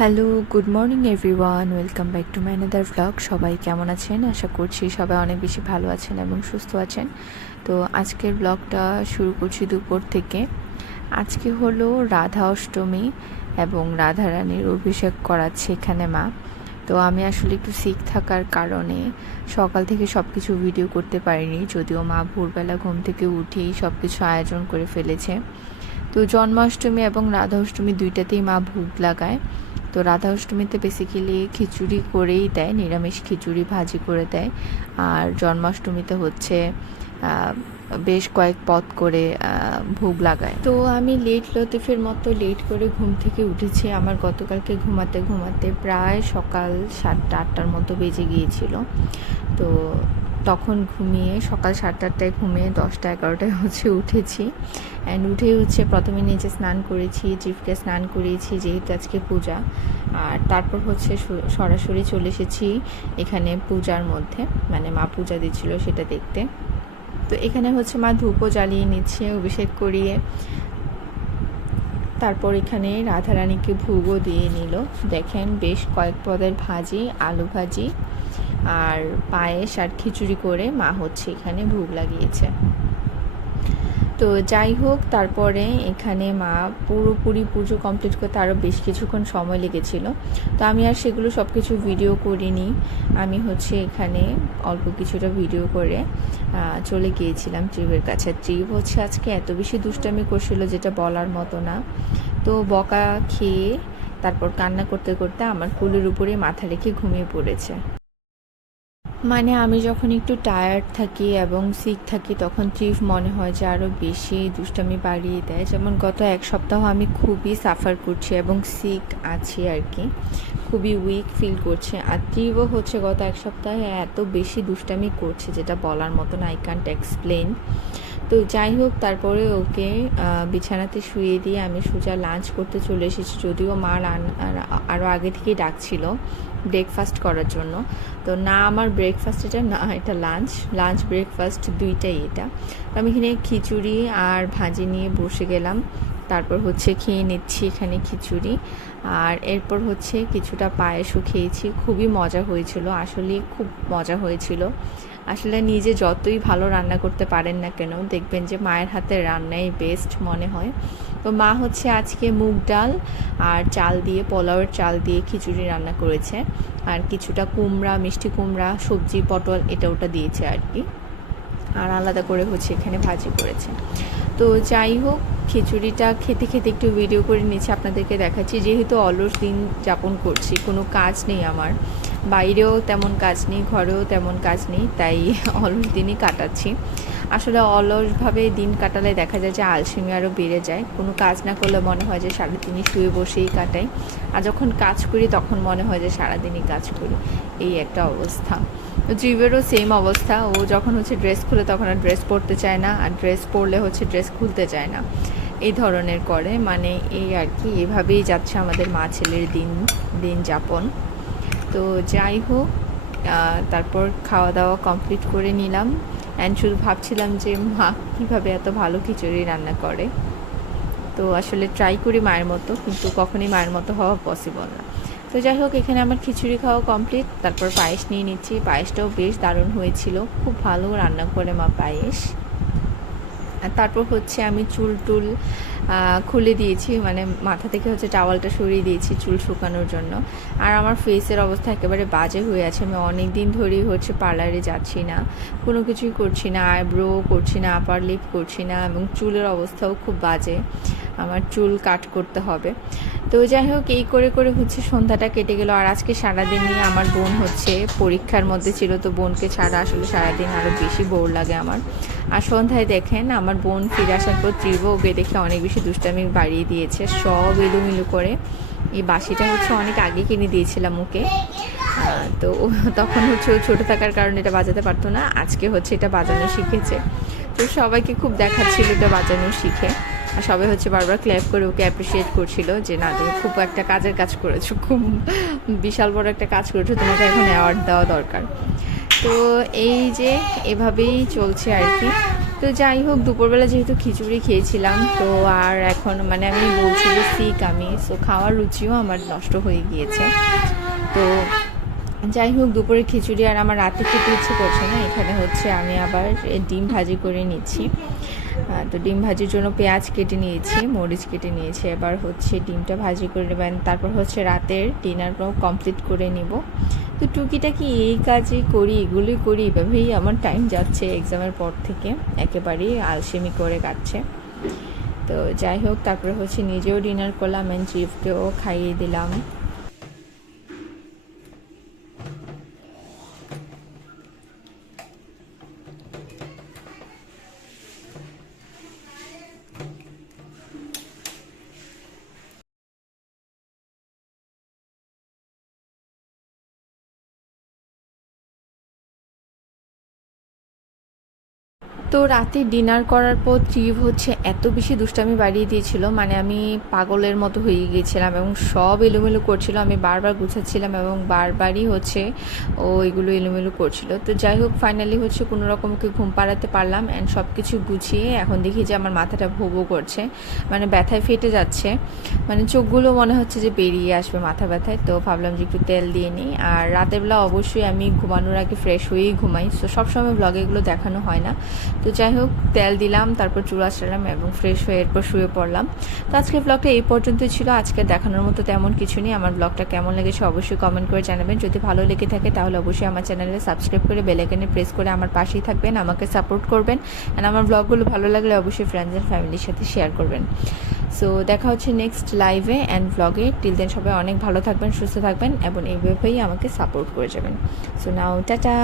Hello good morning everyone welcome back to my another vlog সবাই কেমন আছেন? আশা করছি সবাই অনেক বেশি ভালো আছেন এবং সুস্থ আছেন। তো আজকের ব্লগটা শুরু করছি দুপুর থেকে। আজকে হলো রাধা অষ্টমী এবং রাধা রানীর অভিষেক করাচ্ছে এখানে মা। তো আমি আসলে একটু সিক থাকার কারণে সকাল থেকে সব কিছু ভিডিও করতে পারিনি। যদিও মা ভোরবেলা ঘুম থেকে উঠেই সব কিছু আয়োজন করে ফেলেছে। তো জন্মাষ্টমী এবং রাধা অষ্টমী দুইটাতেই মা ভোগ লাগায়। তো রাধা অষ্টমীতে বেসিক্যালি খিচুড়ি করেই দেয়, নিরামিষ খিচুড়ি ভাজি করে দেয়। আর জন্মাষ্টমীতে হচ্ছে বেশ কয়েক পথ করে ভোগ লাগায়। তো আমি লেট লতিফের মতো লেট করে ঘুম থেকে উঠেছি। আমার গতকালকে ঘুমাতে ঘুমাতে প্রায় সকাল সাতটা, আটটার মতো বেজে গিয়েছিল। তো তখন ঘুমিয়ে, সকাল সাতটা আটটায় ঘুমিয়ে দশটা এগারোটায় হচ্ছে উঠেছি। অ্যান্ড উঠে হচ্ছে প্রথমে নিচে স্নান করেছি, জিফকে স্নান করিয়েছি যেহেতু আজকে পূজা। আর তারপর হচ্ছে সরাসরি চলে এসেছি এখানে পূজার মধ্যে। মানে মা পূজা দিচ্ছিল সেটা দেখতে। তো এখানে হচ্ছে মা ধূপও জ্বালিয়ে নিচ্ছে, অভিষেক করিয়ে। তারপর এখানে রাধারানীকে ভোগও দিয়ে নিল। দেখেন বেশ কয়েক পদের ভাজি, আলু ভাজি। আর পায়েস আর খিচুড়ি করে মা হচ্ছে এখানে ভোগ লাগিয়েছে। তো যাই হোক, তারপরে এখানে মা পুরোপুরি পুজো কমপ্লিট করতে আরও বেশ কিছুক্ষণ সময় লেগেছিল। তো আমি আর সেগুলো সব কিছু ভিডিও করিনি। আমি হচ্ছে এখানে অল্প কিছুটা ভিডিও করে চলে গিয়েছিলাম ট্রিপের কাছে। ট্রিপ হচ্ছে আজকে এত বেশি দুষ্টামি করছিল যেটা বলার মতো না। তো বকা খেয়ে তারপর কান্না করতে করতে আমার কুলের উপরে মাথা রেখে ঘুমিয়ে পড়েছে। মানে আমি যখন একটু টায়ার্ড থাকি এবং সিক থাকি, তখন ট্রিপ মনে হয় যে আরও বেশি দুষ্টামি বাড়িয়ে দেয়। যেমন গত এক সপ্তাহ আমি খুবই সাফার করছি এবং সিক আছি আর কি। খুবই উইক ফিল করছে। আর ট্রিপও হচ্ছে গত এক সপ্তাহে এত বেশি দুষ্টামি করছে যেটা বলার মতন আই ক্যান্ট এক্সপ্লেন তো যাই হোক, তারপরে ওকে বিছানাতে শুয়ে দিয়ে আমি সোজা লাঞ্চ করতে চলে এসেছি। যদিও মা রান- আর- আরও আগে থেকেই ডাকছিল। ব্রেকফাস্ট করার জন্য। তো না, আমার ব্রেকফাস্ট এটা না, এটা লাঞ্চ লাঞ্চ ব্রেকফাস্ট দুইটাই এটা। তো আমি এখানে খিচুড়ি আর ভাজি নিয়ে বসে গেলাম। তারপর হচ্ছে খেয়ে নিচ্ছি এখানে খিচুড়ি। আর এরপর হচ্ছে কিছুটা পায়েসও খেয়েছি। খুবই মজা হয়েছিল। আসলে খুব মজা হয়েছিল। আসলে নিজে যতই ভালো রান্না করতে পারেন না কেন, দেখবেন যে মায়ের হাতের রান্নাই বেস্ট মনে হয়। তো মা হচ্ছে আজকে মুগ ডাল আর চাল দিয়ে, পোলাওয়ের চাল দিয়ে খিচুড়ি রান্না করেছে। আর কিছুটা কুমড়া, মিষ্টি কুমড়া, সবজি, পটল এটা ওটা দিয়েছে আর কি। আর আলাদা করে হচ্ছে এখানে ভাজি করেছে। তো যাই হোক, খিচুড়িটা খেতে খেতে একটু ভিডিও করে নিচ্ছি, আপনাদেরকে দেখাচ্ছি। যেহেতু অলস দিন যাপন করছি, কোনো কাজ নেই আমার। বাইরেও তেমন কাজ নেই, ঘরেও তেমন কাজ নেই, তাই অলস দিনই কাটাচ্ছি। আসলে অলসভাবে দিন কাটালে দেখা যায় যে আলসেমি আরও বেড়ে যায়। কোনো কাজ না করলে মনে হয় যে সারাদিনই শুয়ে বসেই কাটাই। আর যখন কাজ করি তখন মনে হয় যে সারাদিনই কাজ করি। এই একটা অবস্থা। জীবেরও সেম অবস্থা। ও যখন হচ্ছে ড্রেস খুলে তখন আর ড্রেস পরতে চায় না। আর ড্রেস পরলে হচ্ছে ড্রেস খুলতে চায় না। এই ধরনের করে। মানে এই আর কি। এভাবেই যাচ্ছে আমাদের মা ছেলের দিন দিন যাপন তো যাই হোক তারপর খাওয়া দাওয়া কমপ্লিট করে নিলাম। অ্যান্ড শুধু ভাবছিলাম যে, মা কীভাবে এত ভালো খিচুড়ি রান্না করে? তো আসলে ট্রাই করি মায়ের মতো, কিন্তু কখনই মায়ের মতো হওয়া পসিবল না। তো যাই হোক, এখানে আমার খিচুড়ি খাওয়া কমপ্লিট তারপর পায়েস নিয়ে নিচ্ছি। পায়েসটাও বেশ দারুণ হয়েছিল। খুব ভালো রান্না করে মা পায়েস। তারপর হচ্ছে আমি চুল টুল খুলে দিয়েছি মানে মাথা থেকে হচ্ছে টাওয়ালটা সরিয়ে দিয়েছি চুল শুকানোর জন্য। আর আমার ফেসের অবস্থা একেবারে বাজে হয়ে আছে, আমি অনেক দিন ধরেই হচ্ছে পার্লারে যাচ্ছি না। কোনো কিছুই করছি না আইব্রো করছি না আপার লিপ করছি না, এবং চুলের অবস্থাও খুব বাজে। আমার চুল কাট করতে হবে। তো যাই হোক এই করে করে হচ্ছে সন্ধ্যাটা কেটে গেল। আর আজকে সারাদিন নিয়ে আমার বোন হচ্ছে পরীক্ষার মধ্যে ছিল, তো বোনকে ছাড়া আসলে সারাদিন আরও বেশি বোর লাগে আমার। আর সন্ধ্যায় দেখেন, আমার বোন ফিরে আসার পর তীব্র ওকে দেখে অনেক বেশি দুষ্টামি বাড়িয়ে দিয়েছে, সব এলোমেলো করে। এই বাসিটা হচ্ছে অনেক আগে কিনে দিয়েছিলাম ওকে। তো তখন হচ্ছে ও ছোটো থাকার কারণে এটা বাজাতে পারতো না, আজকে হচ্ছে এটা বাজানো শিখেছে। তো সবাইকে খুব দেখাচ্ছিল এটা বাজানো শিখে। আর সবাই হচ্ছে বারবার ক্ল্যাপ করে ওকে অ্যাপ্রিসিয়েট করছিল যে, না, তুমি খুব একটা কাজের কাজ করেছ, খুব বিশাল বড় একটা কাজ করেছ, তোমাকে এখন অ্যাওয়ার্ড দেওয়া দরকার। তো এই যে এভাবেই চলছে আর কি। তো যাই হোক, দুপুরবেলা যেহেতু খিচুড়ি খেয়েছিলাম, তো আর এখন মানে আমি বলছি যে সিক আমি সো খাওয়ার রুচিও আমার নষ্ট হয়ে গিয়েছে। তো যাই হোক, দুপুরে খিচুড়ি আর আমার রাতে খেতে ইচ্ছে করছে না, এখানে হচ্ছে আমি আবার ডিম ভাজি করে নিচ্ছি। তো ডিম ভাজির জন্য পেঁয়াজ কেটে নিয়েছি, মরিচ কেটে নিয়েছি। এবার হচ্ছে ডিমটা ভাজি করে নেবেন তারপর হচ্ছে রাতের ডিনারটাও কমপ্লিট করে নিব। তো টুকিটাকি এই কাজই করি, এগুলোই করি। এভাবেই আমার টাইম যাচ্ছে এক্সামের পর থেকে। একেবারেই আলসেমি করে কাটছে। তো যাই হোক, তারপরে হচ্ছে নিজেও ডিনার করলাম অ্যান্ড চিফকেও খাইয়ে দিলাম। তো রাতে ডিনার করার পর ত্রিভ হচ্ছে এত বেশি দুষ্টামি বাড়িয়ে দিয়েছিল মানে আমি পাগলের মতো হয়ে গিয়েছিলাম এবং সব এলোমেলো করছিল, আমি বারবার গুছাচ্ছিলাম এবং বারবারই হচ্ছে ও এগুলো এলোমেলো করছিল। তো যাই হোক ফাইনালি হচ্ছে কোনো রকম ওকে ঘুম পাড়াতে পারলাম অ্যান্ড সব কিছু গুছিয়ে এখন দেখি যে আমার মাথাটা ভোগো করছে মানে ব্যথায় ফেটে যাচ্ছে। মানে চোখগুলো মনে হচ্ছে যে বেরিয়ে আসবে মাথা ব্যথায়, তো ভাবলাম যে একটু তেল দিয়ে নিই। আর রাতের বেলা অবশ্যই আমি ঘুমানোর আগে ফ্রেশ হয়েই ঘুমাই। তো সবসময় ব্লগে এগুলো দেখানো হয় না। তো যাই হোক, তেল দিলাম, তারপর চুলা সারলাম এবং ফ্রেশ হয়ে এরপর শুয়ে পড়লাম। তো আজকের ব্লগটা এই পর্যন্তই ছিল। আজকে দেখানোর মতো তেমন কিছু নেই। আমার ব্লগটা কেমন লেগেছে অবশ্যই কমেন্ট করে জানাবেন। যদি ভালো লেগে থাকে, তাহলে অবশ্যই আমার চ্যানেলে সাবস্ক্রাইব করে বেলাইকানে প্রেস করে আমার পাশেই থাকবেন, আমাকে সাপোর্ট করবেন। অ্যান্ড আমার ব্লগগুলো ভালো লাগলে অবশ্যই ফ্রেন্ডস অ্যান্ড ফ্যামিলির সাথে শেয়ার করবেন। সো দেখা হচ্ছে নেক্সট লাইভে অ্যান্ড ব্লগে টিল দেন সবাই অনেক ভালো থাকবেন, সুস্থ থাকবেন এবং এইভাবেই আমাকে সাপোর্ট করে যাবেন। So now tata